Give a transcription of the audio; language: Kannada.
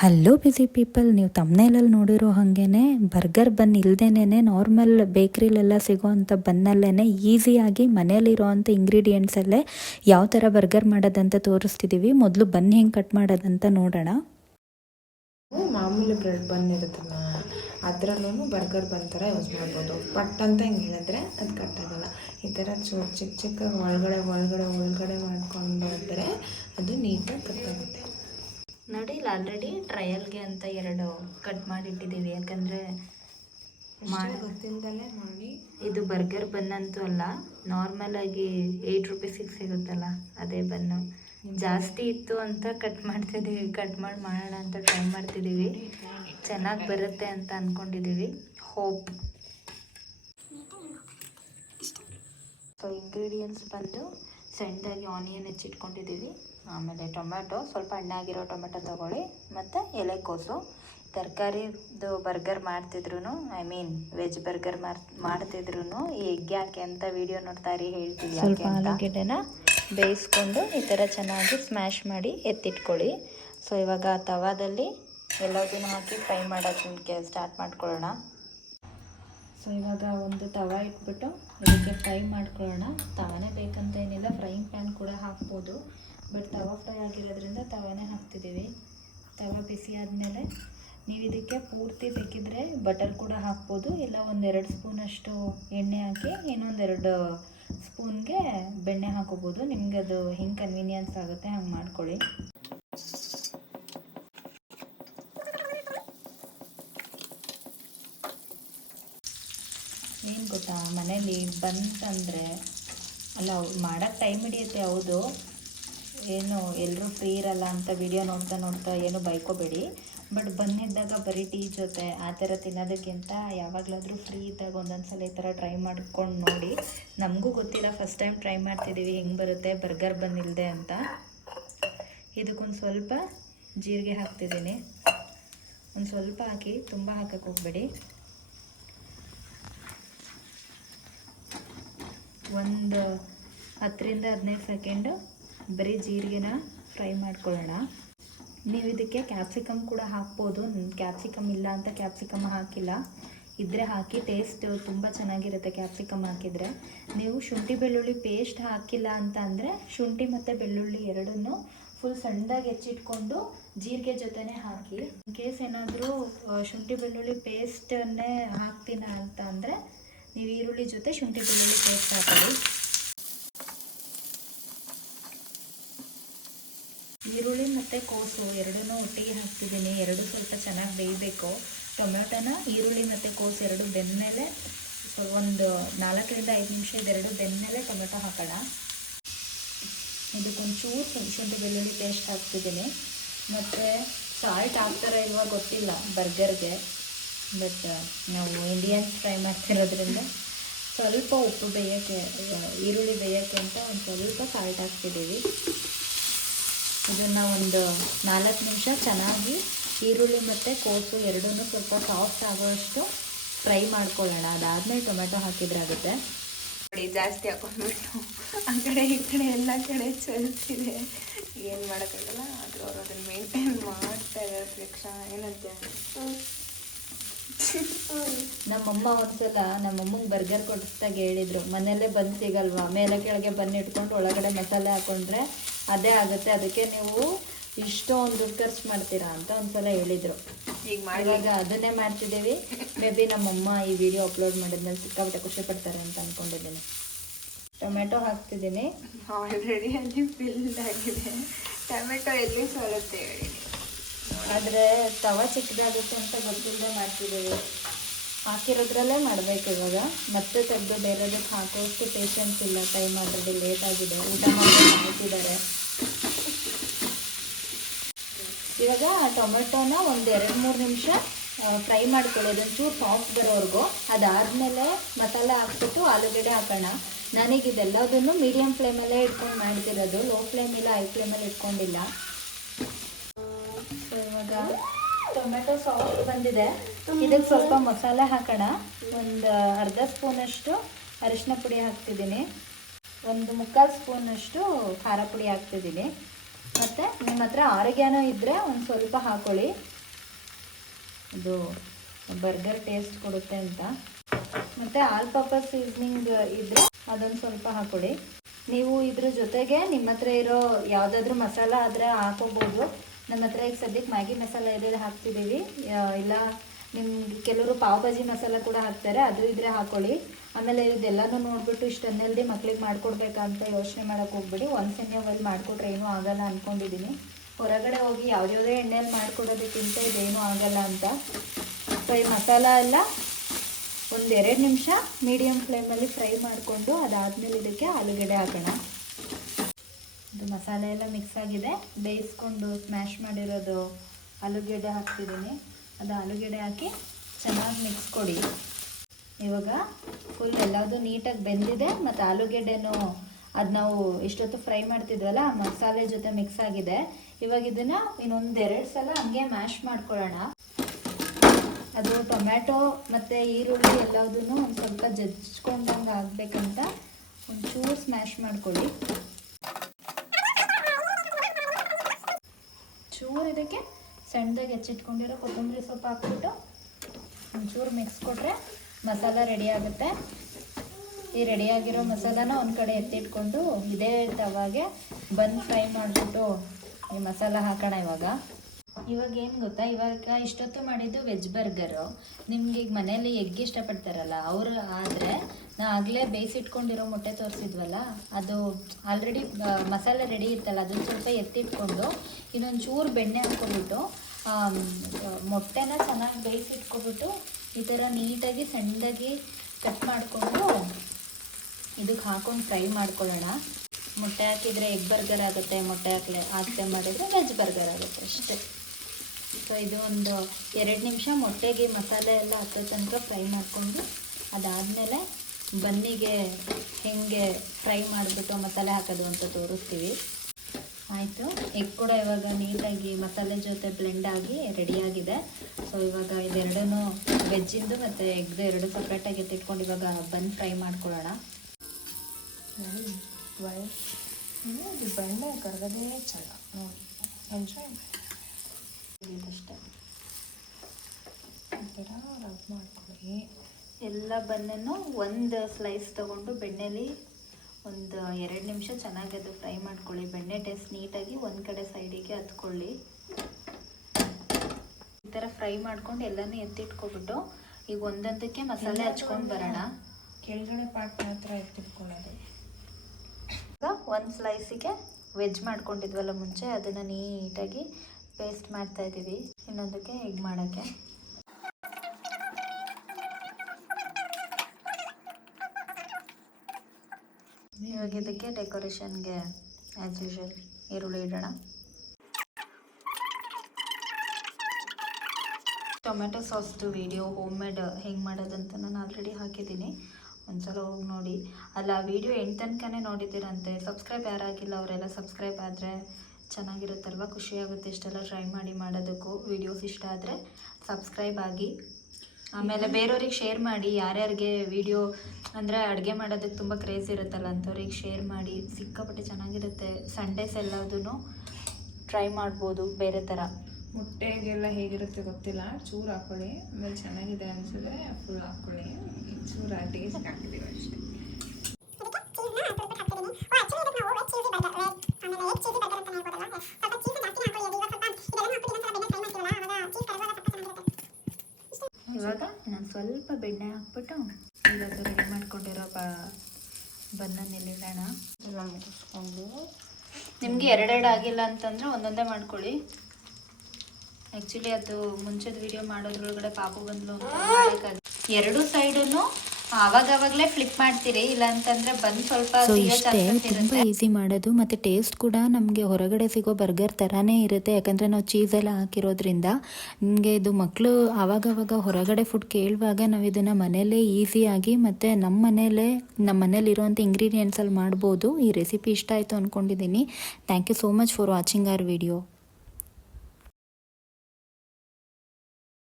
ಹಲೋ ಬಿಸಿ ಪೀಪಲ್, ನೀವು ತಮ್ಮನೇಲಲ್ಲಿ ನೋಡಿರೋ ಹಾಗೇ ಬರ್ಗರ್ ಬನ್ ಇಲ್ಲದೇನೆ ನಾರ್ಮಲ್ ಬೇಕ್ರಿಲೆಲ್ಲ ಸಿಗೋವಂಥ ಬನ್ನಲ್ಲೇ ಈಸಿಯಾಗಿ ಮನೇಲಿರೋವಂಥ ಇಂಗ್ರೀಡಿಯೆಂಟ್ಸಲ್ಲೇ ಯಾವ ಥರ ಬರ್ಗರ್ ಮಾಡೋದಂತ ತೋರಿಸ್ತಿದ್ದೀವಿ. ಮೊದಲು ಬನ್ ಹೆಂಗೆ ಕಟ್ ಮಾಡೋದಂತ ನೋಡೋಣ. ಮಾಮೂಲಿ ಬ್ರೆಡ್ ಬನ್ ಇರುತ್ತಲ್ಲ, ಅದರಲ್ಲೂ ಬರ್ಗರ್ ಬನ್ ಥರ ಯೂಸ್ ಮಾಡ್ಬೋದು. ಪಟ್ ಅಂತ ಹಿಂಗೆ ಹೇಳಿದ್ರೆ ಅದು ಕಟ್ಟಾಗಲ್ಲ. ಈ ಥರ ಚಿಕ್ಕ ಚಿಕ್ಕಾಗಿ ಒಳಗಡೆ ಮಾಡ್ಕೊಂಡು ಹೋದರೆ ಅದು ನೀಟಾಗಿ ಕಟ್ಟಾಗುತ್ತೆ. ನೋಡಿ, ಇಲ್ಲಿ ಆಲ್ರೆಡಿ ಟ್ರಯಲ್ಗೆ ಅಂತ 2 ಕಟ್ ಮಾಡಿಟ್ಟಿದ್ದೀವಿ. ಯಾಕಂದರೆ ಗೊತ್ತಿಲ್ಲದಲ್ಲೇ ಮಾಡಿ. ಇದು ಬರ್ಗರ್ ಬನ್ ಅಂತೂ ಅಲ್ಲ, ನಾರ್ಮಲಾಗಿ 8 ರುಪೀಸಿಗೆ ಸಿಗುತ್ತಲ್ಲ ಅದೇ ಬನ್ನು. ಜಾಸ್ತಿ ಇತ್ತು ಅಂತ ಕಟ್ ಮಾಡ್ತಿದ್ದೀವಿ. ಕಟ್ ಮಾಡಿ ಮಾಡೋಣ ಅಂತ ಟ್ರೈ ಮಾಡ್ತಿದ್ದೀವಿ. ಚೆನ್ನಾಗಿ ಬರುತ್ತೆ ಅಂತ ಅಂದ್ಕೊಂಡಿದ್ದೀವಿ. ಹೋಪ್. ಸೊ ಇಂಗ್ರೀಡಿಯೆಂಟ್ಸ್ ಬಂದು ಸಣ್ಣದಾಗಿ ಆನಿಯನ್ ಹೆಚ್ಚಿಟ್ಕೊಂಡಿದ್ದೀವಿ. ಆಮೇಲೆ ಟೊಮ್ಯಾಟೊ, ಸ್ವಲ್ಪ ಹಣ್ಣಾಗಿರೋ ಟೊಮೆಟೊ ತೊಗೊಳ್ಳಿ, ಮತ್ತು ಎಲೆಕೋಸು. ತರಕಾರಿದು ಬರ್ಗರ್ ಮಾಡ್ತಿದ್ರು, ವೆಜ್ ಬರ್ಗರ್ ಮಾಡ್ತಿದ್ರು ಈ ಎಗ್ ಯಾಕೆ ಅಂತ ವಿಡಿಯೋ ನೋಡ್ತಾ ಇರಿ, ಹೇಳ್ತೀವಿ. ಸ್ವಲ್ಪ ಆಲೂಗೆಡ್ಡೆನ ಬೇಯಿಸ್ಕೊಂಡು ಈ ಥರ ಚೆನ್ನಾಗಿ ಸ್ಮ್ಯಾಶ್ ಮಾಡಿ ಎತ್ತಿಟ್ಕೊಳ್ಳಿ. ಸೊ ಇವಾಗ ತವಾದಲ್ಲಿ ಎಲ್ಲದನ್ನು ಹಾಕಿ ಫ್ರೈ ಮಾಡೋದಕ್ಕೆ ಸ್ಟಾರ್ಟ್ ಮಾಡ್ಕೊಳ್ಳೋಣ. ಸೊ ಇವಾಗ ಒಂದು ತವಾ ಇಟ್ಬಿಟ್ಟು ಇದಕ್ಕೆ ಫ್ರೈ ಮಾಡ್ಕೊಳ್ಳೋಣ. ತವಾನೇ ಬೇಕಂತ ಏನಿಲ್ಲ, ಫ್ರೈಯಿಂಗ್ ಪ್ಯಾನ್ ಕೂಡ ಹಾಕ್ಬೋದು. ಬಟ್ ತವಾ ಫ್ರೈ ಆಗಿರೋದ್ರಿಂದ ತವಾನೇ ಹಾಕ್ತಿದ್ದೀವಿ. ತವಾ ಬಿಸಿ ಆದಮೇಲೆ ನೀವು ಇದಕ್ಕೆ ಪೂರ್ತಿ ಬೇಕಿದ್ರೆ ಬಟರ್ ಕೂಡ ಹಾಕ್ಬೋದು, ಇಲ್ಲ 1-2 ಸ್ಪೂನಷ್ಟು ಎಣ್ಣೆ ಹಾಕಿ ಇನ್ನೊಂದು 2 ಸ್ಪೂನ್ಗೆ ಬೆಣ್ಣೆ ಹಾಕೋಬೋದು. ನಿಮ್ಗೆ ಅದು ಹೆಂಗೆ ಕನ್ವೀನಿಯನ್ಸ್ ಆಗುತ್ತೆ ಹಂಗೆ ಮಾಡ್ಕೊಳ್ಳಿ. ಏನು ಗೊತ್ತಾ, ಮನೇಲಿ ಬಂತಂದರೆ ಅಲ್ಲ ಮಾಡೋಕ್ಕೆ ಟೈಮ್ ಹಿಡಿಯುತ್ತೆ, ಹೌದು. ಏನು ಎಲ್ಲರೂ ಫ್ರೀ ಇರಲ್ಲ ಅಂತ ವಿಡಿಯೋ ನೋಡ್ತಾ ಏನು ಬೈಕೋಬೇಡಿ. ಬಟ್ ಬಂದಿದ್ದಾಗ ಬರೀ ಟೀ ಜೊತೆ ಆ ಥರ ತಿನ್ನೋದಕ್ಕಿಂತ ಯಾವಾಗಲಾದರೂ ಫ್ರೀ ಇದ್ದಾಗ ಒಂದೊಂದು ಸಲ ಈ ಥರ ಟ್ರೈ ಮಾಡ್ಕೊಂಡು ನೋಡಿ. ನಮಗೂ ಗೊತ್ತಿಲ್ಲ, ಫಸ್ಟ್ ಟೈಮ್ ಟ್ರೈ ಮಾಡ್ತಿದ್ದೀವಿ ಹೆಂಗೆ ಬರುತ್ತೆ ಬರ್ಗರ್ ಬನ್ ಇಲ್ಲದೆ ಅಂತ. ಇದಕ್ಕೊಂದು ಸ್ವಲ್ಪ ಜೀರಿಗೆ ಹಾಕ್ತಿದ್ದೀನಿ. ಒಂದು ಸ್ವಲ್ಪ ಹಾಕಿ, ತುಂಬ ಹಾಕಕ್ಕೆ ಹೋಗಬೇಡಿ. ಒಂದು 10-15 ಸೆಕೆಂಡು ಬರೀ ಜೀರಿಗೆನ ಫ್ರೈ ಮಾಡ್ಕೊಳ್ಳೋಣ. ನೀವು ಇದಕ್ಕೆ ಕ್ಯಾಪ್ಸಿಕಮ್ ಕೂಡ ಹಾಕ್ಬೋದು. ಕ್ಯಾಪ್ಸಿಕಮ್ ಇಲ್ಲ ಅಂತ ಕ್ಯಾಪ್ಸಿಕಮ್ ಹಾಕಿಲ್ಲ, ಇದ್ದರೆ ಹಾಕಿ. ಟೇಸ್ಟ್ ತುಂಬ ಚೆನ್ನಾಗಿರುತ್ತೆ ಕ್ಯಾಪ್ಸಿಕಮ್ ಹಾಕಿದರೆ. ನೀವು ಶುಂಠಿ ಬೆಳ್ಳುಳ್ಳಿ ಪೇಸ್ಟ್ ಹಾಕಿಲ್ಲ ಅಂತ ಅಂದರೆ ಶುಂಠಿ ಮತ್ತು ಬೆಳ್ಳುಳ್ಳಿ ಎರಡನ್ನೂ ಫುಲ್ ಸಣ್ಣದಾಗಿ ಹೆಚ್ಚಿಟ್ಕೊಂಡು ಜೀರಿಗೆ ಜೊತೆನೇ ಹಾಕಿ. ಇನ್ ಕೇಸ್ ಏನಾದರೂ ಶುಂಠಿ ಬೆಳ್ಳುಳ್ಳಿ ಪೇಸ್ಟನ್ನೇ ಹಾಕ್ತೀನ ಅಂತ ಅಂದರೆ ನೀವು ಈರುಳ್ಳಿ ಜೊತೆ ಶುಂಠಿ ಬೆಳ್ಳುಳ್ಳಿ ಪೇಸ್ಟ್ ಹಾಕೊಳ್ಳಿ. ಈರುಳ್ಳಿ ಮತ್ತು ಕೋಸು ಎರಡನ್ನೂ ಒಟ್ಟಿಗೆ ಹಾಕ್ತಿದ್ದೀನಿ. ಎರಡು ಸ್ವಲ್ಪ ಚೆನ್ನಾಗಿ ಬೇಯಬೇಕು. ಟೊಮೆಟೊನ ಈರುಳ್ಳಿ ಮತ್ತು ಕೋಸು ಎರಡು ಬೆಂದಮೇಲೆ ಒಂದು 4-5 ನಿಮಿಷ ಇದೆರಡು ಬೆಂದಮೇಲೆ ಟೊಮೆಟೊ ಹಾಕೋಣ. ಇದಕ್ಕೊಂಚೂರು ಶುಂಠಿ ಬೆಳ್ಳುಳ್ಳಿ ಪೇಸ್ಟ್ ಹಾಕ್ತಿದ್ದೀನಿ. ಮತ್ತು ಸಾಲ್ಟ್ ಹಾಕ್ತಾರೋ ಇಲ್ವೋ ಗೊತ್ತಿಲ್ಲ ಬರ್ಗರ್ಗೆ, ಬಟ್ ನಾವು ಇಂಡಿಯನ್ಸ್ ಫ್ರೈ ಮಾಡ್ತಿರೋದ್ರಿಂದ ಸ್ವಲ್ಪ ಉಪ್ಪು ಬೇಯೋಕ್ಕೆ, ಈರುಳ್ಳಿ ಬೇಯೋಕ್ಕೆ ಅಂತ ಒಂದು ಸ್ವಲ್ಪ ಸಾಲ್ಟ್ ಹಾಕ್ತಿದ್ದೀವಿ. ಇದನ್ನು ಒಂದು 4 ನಿಮಿಷ ಚೆನ್ನಾಗಿ ಈರುಳ್ಳಿ ಮತ್ತು ಕೋಸು ಎರಡೂ ಸ್ವಲ್ಪ ಸಾಫ್ಟ್ ಆಗೋಷ್ಟು ಫ್ರೈ ಮಾಡ್ಕೊಳ್ಳೋಣ. ಅದಾದಮೇಲೆ ಟೊಮೆಟೊ ಹಾಕಿದ್ರೆ ಆಗುತ್ತೆ. ನೋಡಿ, ಜಾಸ್ತಿ ಹಾಕೊಂಡ್ಬಿಟ್ಟು ಆ ಕಡೆ ಈ ಕಡೆ ಎಲ್ಲ ಕಡೆ ಚಲಿಸಿದೆ. ಏನು ಮಾಡೋಕ್ಕಾಗಲ್ಲ, ಆದರೂ ಅವರು ಅದನ್ನು ಮೇಂಟೈನ್ ಮಾಡ್ತಾ ಇದ್ದಾರೆ. ಲಕ್ಷ ಏನಂತೆ ನಮ್ಮಮ್ಮ ಒಂದ್ಸಲ ನಮ್ಮಮ್ಮಂಗೆ ಬರ್ಗರ್ ಕೊಡಿಸ್ದಾಗ ಹೇಳಿದರು, ಮನೆಯಲ್ಲೇ ಬಂದು ಸಿಗಲ್ವಾ, ಮೇಲೆ ಕೆಳಗೆ ಬಂದು ಇಟ್ಕೊಂಡು ಒಳಗಡೆ ಮಸಾಲೆ ಹಾಕ್ಕೊಂಡ್ರೆ ಅದೇ ಆಗುತ್ತೆ, ಅದಕ್ಕೆ ನೀವು ಇಷ್ಟೊಂದು ದುಡ್ಡು ಖರ್ಚು ಮಾಡ್ತೀರಾ ಅಂತ ಒಂದ್ಸಲ ಹೇಳಿದರು. ಇವಾಗ ಅದನ್ನೇ ಮಾಡ್ತಿದ್ದೀವಿ. ಮೇ ಬಿ ನಮ್ಮಮ್ಮ ಈ ವಿಡಿಯೋ ಅಪ್ಲೋಡ್ ಮಾಡಿದ್ಮೇಲೆ ಸಿಕ್ಕಾಬಿಟ್ಟೆ ಖುಷಿ ಪಡ್ತಾರೆ ಅಂತ ಅಂದ್ಕೊಂಡಿದ್ದೀನಿ. ಟೊಮೆಟೊ ಹಾಕ್ತಿದ್ದೀನಿ. ಆಲ್ರೆಡಿ ಅಲ್ಲಿ ಫಿಲ್ ಆಗಿದೆ. ಟೊಮೆಟೊ ಎಲ್ಲಿ ಸೋಲುತ್ತೆ ಹೇಳಿ. ಆದರೆ ತವಾ ಚಿಕ್ಕದಾಗುತ್ತೆ ಅಂತ ಗೊತ್ತಿಲ್ಲದೆ ಮಾಡ್ತಿದ್ದೀವಿ. ಹಾಕಿರೋದ್ರಲ್ಲೇ ಮಾಡಬೇಕು. ಇವಾಗ ಮತ್ತೆ ತೆಗೆದು ಬೇರೆದಕ್ಕೆ ಹಾಕೋಷ್ಟು ಪೇಷನ್ಸ್ ಇಲ್ಲ. ಟೈಮ್ ಆಲ್ರೆಡಿ ಲೇಟ್ ಆಗಿದೆ, ಊಟ ಮಾಡಿ ಹಾಕಿದ್ದಾರೆ. ಇವಾಗ ಟೊಮೆಟೊನ ಒಂದು 2-3 ನಿಮಿಷ ಫ್ರೈ ಮಾಡ್ಕೊಳ್ಳಿ, ಅದೊಂಚೂರು ಸಾಫ್ಟ್ ಬರೋವರೆಗೂ. ಅದಾದಮೇಲೆ ಮಸಾಲೆ ಹಾಕ್ಬಿಟ್ಟು ಆಲೂಗಡ್ಡೆ ಹಾಕೋಣ. ನಾನೀಗ ಇದೆಲ್ಲದನ್ನು ಮೀಡಿಯಮ್ ಫ್ಲೇಮಲ್ಲೇ ಇಟ್ಕೊಂಡು ಮಾಡ್ತಿರೋದು, ಲೋ ಫ್ಲೇಮ್ ಇಲ್ಲ, ಹೈ ಫ್ಲೇಮಲ್ಲಿ ಇಟ್ಕೊಂಡಿಲ್ಲ. ಇವಾಗ ಟೊಮೆಟೊ ಸಾಫ್ಟ್ ಬಂದಿದೆ. ಇದಕ್ಕೆ ಸ್ವಲ್ಪ ಮಸಾಲೆ ಹಾಕೋಣ. ಒಂದು ಅರ್ಧ ಸ್ಪೂನಷ್ಟು ಅರಿಶಿನ ಪುಡಿ ಹಾಕ್ತಿದ್ದೀನಿ. 1/4 ಸ್ಪೂನಷ್ಟು ಖಾರ ಪುಡಿ ಹಾಕ್ತಿದ್ದೀನಿ. ಮತ್ತು ನಿಮ್ಮ ಹತ್ರ ಆರಿಗ್ಯಾನೋ ಇದ್ದರೆ ಒಂದು ಸ್ವಲ್ಪ ಹಾಕ್ಕೊಳ್ಳಿ, ಇದು ಬರ್ಗರ್ ಟೇಸ್ಟ್ ಕೊಡುತ್ತೆ ಅಂತ. ಮತ್ತು ಆಲ್ ಪರ್ಪಸ್ ಸೀಸ್ನಿಂಗ್ ಇದ್ದರೆ ಅದೊಂದು ಸ್ವಲ್ಪ ಹಾಕ್ಕೊಳ್ಳಿ. ನೀವು ಇದ್ರ ಜೊತೆಗೆ ನಿಮ್ಮ ಹತ್ರ ಇರೋ ಯಾವುದಾದ್ರೂ ಮಸಾಲ ಆದರೆ ಹಾಕೋಬೋದು. ನಮ್ಮ ಹತ್ರ ಈಗ ಸದ್ಯಕ್ಕೆ ಮ್ಯಾಗಿ ಮಸಾಲ ಇದೆ ಹಾಕ್ತಿದ್ದೀವಿ. ಇಲ್ಲ ನಿಮ್ಗೆ ಕೆಲವರು ಪಾವ್ ಭಾಜಿ ಮಸಾಲ ಕೂಡ ಹಾಕ್ತಾರೆ, ಅದು ಇದ್ದರೆ ಹಾಕ್ಕೊಳ್ಳಿ. ಆಮೇಲೆ ಇದೆಲ್ಲನೂ ನೋಡಿಬಿಟ್ಟು ಇಷ್ಟನ್ನೆಲ್ದಿ ಮಕ್ಳಿಗೆ ಮಾಡಿಕೊಡ್ಬೇಕಂತ ಯೋಚನೆ ಮಾಡೋಕ್ಕೆ ಹೋಗ್ಬಿಡಿ. ಒಂದ್ಸಲ ಒಯ್ದು ಮಾಡಿಕೊಟ್ರೆ ಏನೂ ಆಗಲ್ಲ ಅಂದ್ಕೊಂಡಿದ್ದೀನಿ. ಹೊರಗಡೆ ಹೋಗಿ ಯಾವುದ್ಯಾವುದೇ ಎಣ್ಣೆಯಲ್ಲಿ ಮಾಡಿಕೊಡೋದಕ್ಕಿಂತ ಇದೇನೂ ಆಗಲ್ಲ ಅಂತ. ಸೊ ಈ ಮಸಾಲ ಎಲ್ಲ ಒಂದು 2 ನಿಮಿಷ ಮೀಡಿಯಮ್ ಫ್ಲೇಮಲ್ಲಿ ಫ್ರೈ ಮಾಡಿಕೊಂಡು ಅದಾದಮೇಲೆ ಇದಕ್ಕೆ ಆಲೂಗಡ್ಡೆ ಹಾಕೋಣ. ಇದು ಮಸಾಲೆ ಎಲ್ಲ ಮಿಕ್ಸ್ ಆಗಿದೆ. ಬೇಯಿಸ್ಕೊಂಡು ಸ್ಮ್ಯಾಶ್ ಮಾಡಿರೋದು ಆಲೂಗಡ್ಡೆ ಹಾಕ್ತಿದ್ದೀನಿ. ಅದು ಆಲೂಗಡ್ಡೆ ಹಾಕಿ ಚೆನ್ನಾಗಿ ಮಿಕ್ಸ್ ಕೊಡಿ. ಇವಾಗ ಫುಲ್ ಎಲ್ಲದೂ ನೀಟಾಗಿ ಬೆಂದಿದೆ ಮತ್ತು ಆಲೂಗೆಡ್ಡೆನೂ ಅದು ನಾವು ಇಷ್ಟೊತ್ತು ಫ್ರೈ ಮಾಡ್ತಿದ್ವಲ್ಲ ಮಸಾಲೆ ಜೊತೆ ಮಿಕ್ಸ್ ಆಗಿದೆ. ಇವಾಗ ಇದನ್ನು ಇನ್ನೊಂದು 2 ಸಲ ಹಂಗೆ ಮ್ಯಾಶ್ ಮಾಡ್ಕೊಳ್ಳೋಣ. ಅದು ಟೊಮ್ಯಾಟೊ ಮತ್ತು ಈರುಳ್ಳಿ ಎಲ್ಲದೂ ಒಂದು ಸ್ವಲ್ಪ ಜಜ್ಕೊಂಡಂಗೆ ಆಗಬೇಕಂತ ಒಂಚೂರು ಸ್ಮ್ಯಾಶ್ ಮಾಡ್ಕೊಳ್ಳಿ. ಚೂರು ಇದಕ್ಕೆ ಸಣ್ಣದಾಗಿ ಹೆಚ್ಚಿಟ್ಕೊಂಡಿರೋ ಕೊತ್ತಂಬರಿ ಸೊಪ್ಪು ಹಾಕ್ಬಿಟ್ಟು ಒಂಚೂರು ಮಿಕ್ಸ್ ಕೊಟ್ಟರೆ ಮಸಾಲ ರೆಡಿ ಆಗುತ್ತೆ. ಈ ರೆಡಿಯಾಗಿರೋ ಮಸಾಲಾನ ಒಂದು ಕಡೆ ಎತ್ತಿಟ್ಕೊಂಡು ಇದೇ ತವಾಗೆ ಬನ್ ಫ್ರೈ ಮಾಡಿಬಿಟ್ಟು ಈ ಮಸಾಲ ಹಾಕೋಣ. ಇವಾಗ ಏನು ಗೊತ್ತಾ, ಇವಾಗ ಇಷ್ಟೊತ್ತು ಮಾಡಿದ್ದು ವೆಜ್ ಬರ್ಗರು. ನಿಮ್ಗೆ ಈಗ ಮನೇಲಿ ಎಗ್ ಇಷ್ಟಪಡ್ತಾರಲ್ಲ ಅವರು ಆದರೆ ನಾ ಆಗಲೇ ಬೇಯಿಸಿಟ್ಕೊಂಡಿರೋ ಮೊಟ್ಟೆ ತೋರಿಸಿದ್ವಲ್ಲ, ಅದು ಆಲ್ರೆಡಿ ಮಸಾಲೆ ರೆಡಿ ಇತ್ತಲ್ಲ, ಅದನ್ನು ಸ್ವಲ್ಪ ಎತ್ತಿಟ್ಕೊಂಡು ಇನ್ನೊಂದು ಚೂರು ಬೆಣ್ಣೆ ಹಾಕ್ಕೊಬಿಟ್ಟು ಮೊಟ್ಟೆನ ಚೆನ್ನಾಗಿ ಬೇಯಿಸಿಟ್ಕೊಬಿಟ್ಟು ಈ ಥರ ನೀಟಾಗಿ ಸಣ್ಣದಾಗಿ ಕಟ್ ಮಾಡಿಕೊಂಡು ಇದಕ್ಕೆ ಹಾಕೊಂಡು ಫ್ರೈ ಮಾಡ್ಕೊಳ್ಳೋಣ. ಮೊಟ್ಟೆ ಹಾಕಿದರೆ ಎಗ್ ಬರ್ಗರ್ ಆಗುತ್ತೆ, ಮೊಟ್ಟೆ ಹಾಕಿ ಮಾಡಿದರೆ ವೆಜ್ ಬರ್ಗರ್ ಆಗುತ್ತೆ ಅಷ್ಟೇ. ಸೊ ಇದು ಒಂದು 2 ನಿಮಿಷ ಮೊಟ್ಟೆಗೆ ಮಸಾಲೆ ಎಲ್ಲ ಹತ್ತೋ ತನಕ ಫ್ರೈ ಮಾಡಿಕೊಂಡು ಅದಾದಮೇಲೆ ಬನ್ನಿಗೆ ಹೇಗೆ ಫ್ರೈ ಮಾಡಿಬಿಟ್ಟು ಮಸಾಲೆ ಹಾಕೋದು ಅಂತ ತೋರಿಸ್ತೀವಿ. ಆಯಿತು, ಎಗ್ ಕೂಡ ಇವಾಗ ನೀಟಾಗಿ ಮಸಾಲೆ ಜೊತೆ ಬ್ಲೆಂಡ್ ಆಗಿ ರೆಡಿಯಾಗಿದೆ. ಸೊ ಇವಾಗ ಇದೆರಡೂ ವೆಜ್ಜಿಂದು ಮತ್ತು ಎಗ್ದು 2 ಸಪ್ರೇಟಾಗಿ ಎತ್ತಿಟ್ಕೊಂಡು ಇವಾಗ ಬನ್ ಫ್ರೈ ಮಾಡ್ಕೊಳ್ಳೋಣ. ಇದು ಬೆಣ್ಣೆ ಕರ್ಗದೇ ಚಂದ ಎಂಜಾಯ್ ಅಷ್ಟೇ. ಈ ಥರ ರಬ್ ಮಾಡ್ಕೊಳ್ಳಿ. ಎಲ್ಲ ಬನ್ನನ್ನು ಒಂದು ಸ್ಲೈಸ್ ತೊಗೊಂಡು ಬೆಣ್ಣೆಲಿ ಒಂದು 2 ನಿಮಿಷ ಚೆನ್ನಾಗಿ ಅದು ಫ್ರೈ ಮಾಡ್ಕೊಳ್ಳಿ. ಬೆಣ್ಣೆ ಟೇಸ್ಟ್ ನೀಟಾಗಿ ಒಂದು ಕಡೆ ಸೈಡಿಗೆ ಹತ್ಕೊಳ್ಳಿ. ಈ ಥರ ಫ್ರೈ ಮಾಡ್ಕೊಂಡು ಎಲ್ಲನೂ ಎತ್ತಿಟ್ಕೊಬಿಟ್ಟು ಈಗ ಒಂದೊಂದಕ್ಕೆ ಮಸಾಲೆ ಹಚ್ಕೊಂಡು ಬರೋಣ. ಕೆಳಗಡೆ ಪಾರ್ಟ್ ಮಾತ್ರ ಎತ್ತಿಟ್ಕೊಳ್ಳೋದು. ಈಗ ಒಂದು ಸ್ಲೈಸಿಗೆ ವೆಜ್ ಮಾಡ್ಕೊಂಡಿದ್ವಲ್ಲ ಮುಂಚೆ, ಅದನ್ನು ನೀಟಾಗಿ ಪೇಸ್ಟ್ ಮಾಡ್ತಾಯಿದ್ದೀವಿ ಇನ್ನೊಂದಕ್ಕೆ ಎಗ್ ಮಾಡೋಕ್ಕೆ. ಇವಾಗ ಇದಕ್ಕೆ ಡೆಕೋರೇಷನ್ಗೆ ಆ್ಯಸ್ ಯೂಶುವಲ್ ಈರುಳ್ಳಿ ಇಡೋಣ. ಟೊಮೆಟೊ ಸಾಸ್ದು ವಿಡಿಯೋ ಹೋಮ್ ಮೇಡ್ ಹೆಂಗೆ ಮಾಡೋದಂತ ನಾನು ಆಲ್ರೆಡಿ ಹಾಕಿದ್ದೀನಿ, ಒಂದ್ಸಲ ಹೋಗಿ ನೋಡಿ. ಅಲ್ಲ ವಿಡಿಯೋ ಎಂಡ್ ತನಕನೇ ನೋಡಿದ್ದೀರಂತೆ. ಸಬ್ಸ್ಕ್ರೈಬ್ ಯಾರಾಗಿಲ್ಲ ಅವರೆಲ್ಲ ಸಬ್ಸ್ಕ್ರೈಬ್ ಆದರೆ ಚೆನ್ನಾಗಿರುತ್ತಲ್ವ, ಖುಷಿಯಾಗುತ್ತೆ ಇಷ್ಟೆಲ್ಲ ಟ್ರೈ ಮಾಡಿ ಮಾಡೋದಕ್ಕೂ. ವೀಡಿಯೋಸ್ ಇಷ್ಟ ಆದರೆ ಸಬ್ಸ್ಕ್ರೈಬ್ ಆಗಿ, ಆಮೇಲೆ ಬೇರೆಯವ್ರಿಗೆ ಶೇರ್ ಮಾಡಿ. ಯಾರ್ಯಾರಿಗೆ ವಿಡಿಯೋ ಅಂದರೆ ಅಡುಗೆ ಮಾಡೋದಕ್ಕೆ ತುಂಬ ಕ್ರೇಜ್ ಇರುತ್ತಲ್ಲ ಅಂಥವ್ರಿಗೆ ಶೇರ್ ಮಾಡಿ. ಸಿಕ್ಕಾಪಟ್ಟೆ ಚೆನ್ನಾಗಿರುತ್ತೆ. ಸಂಡೇಸ್ ಎಲ್ಲದೂ ಟ್ರೈ ಮಾಡ್ಬೋದು ಬೇರೆ ಥರ. ಮುಟ್ಟೆಗೆಲ್ಲ ಹೇಗಿರುತ್ತೆ ಗೊತ್ತಿಲ್ಲ, ಚೂರು ಹಾಕ್ಕೊಳ್ಳಿ. ಆಮೇಲೆ ಚೆನ್ನಾಗಿದೆ ಅನಿಸಿದ್ರೆ ಫುಲ್ ಹಾಕ್ಕೊಳ್ಳಿ. ಚೂರು ಟೇಸ್ಟ್ ಹಾಕಿದ್ದೀವಿ ಅಷ್ಟೇ. ಇವಾಗ ನಾನು ಸ್ವಲ್ಪ ಬೆಣ್ಣೆ ಹಾಕ್ಬಿಟ್ಟು ಇವಾಗ ರೆಡಿ ಮಾಡ್ಕೊಂಡಿರೋ ಬನ್ನನ್ನು ಇಡೋಣ. ಎಲ್ಲ ಮುಗಿಸ್ಕೊಂಡು ನಿಮಗೆ 2 ಆಗಿಲ್ಲ ಅಂತಂದರೆ ಒಂದೊಂದೇ ಮಾಡ್ಕೊಳ್ಳಿ. ಆ್ಯಕ್ಚುಲಿ ಅದು ಮುಂಚೆದ ವಿಡಿಯೋ ಮಾಡೋದ್ರೊಳಗಡೆ ಪಾಪು ಬಂದ್ಲು ಅಂತ ಮಾಡೋಕ್ಕಾಗಿ 2 ಸೈಡನ್ನು ಆವಾಗಲೇ ಫ್ಲಿಪ್ ಮಾಡ್ತೀರಿ, ಇಲ್ಲ ಅಂತಂದರೆ ಬಂದು ಸ್ವಲ್ಪ ಇಷ್ಟೇ ತುಂಬ ಈಸಿ ಮಾಡೋದು. ಮತ್ತು ಟೇಸ್ಟ್ ಕೂಡ ನಮಗೆ ಹೊರಗಡೆ ಸಿಗೋ ಬರ್ಗರ್ ಥರನೇ ಇರುತ್ತೆ, ಯಾಕಂದರೆ ನಾವು ಚೀಸೆಲ್ಲ ಹಾಕಿರೋದ್ರಿಂದ. ನಿಮಗೆ ಇದು ಮಕ್ಕಳು ಆವಾಗವಾಗ ಹೊರಗಡೆ ಫುಡ್ ಕೇಳುವಾಗ ನಾವು ಇದನ್ನು ಮನೆಯಲ್ಲೇ ಈಸಿಯಾಗಿ ಮತ್ತು ನಮ್ಮ ಮನೇಲಿರುವಂಥ ಇಂಗ್ರೀಡಿಯೆಂಟ್ಸಲ್ಲಿ ಮಾಡ್ಬೋದು. ಈ ರೆಸಿಪಿ ಇಷ್ಟ ಆಯಿತು ಅಂದ್ಕೊಂಡಿದ್ದೀನಿ. Thank you so much for watching our video.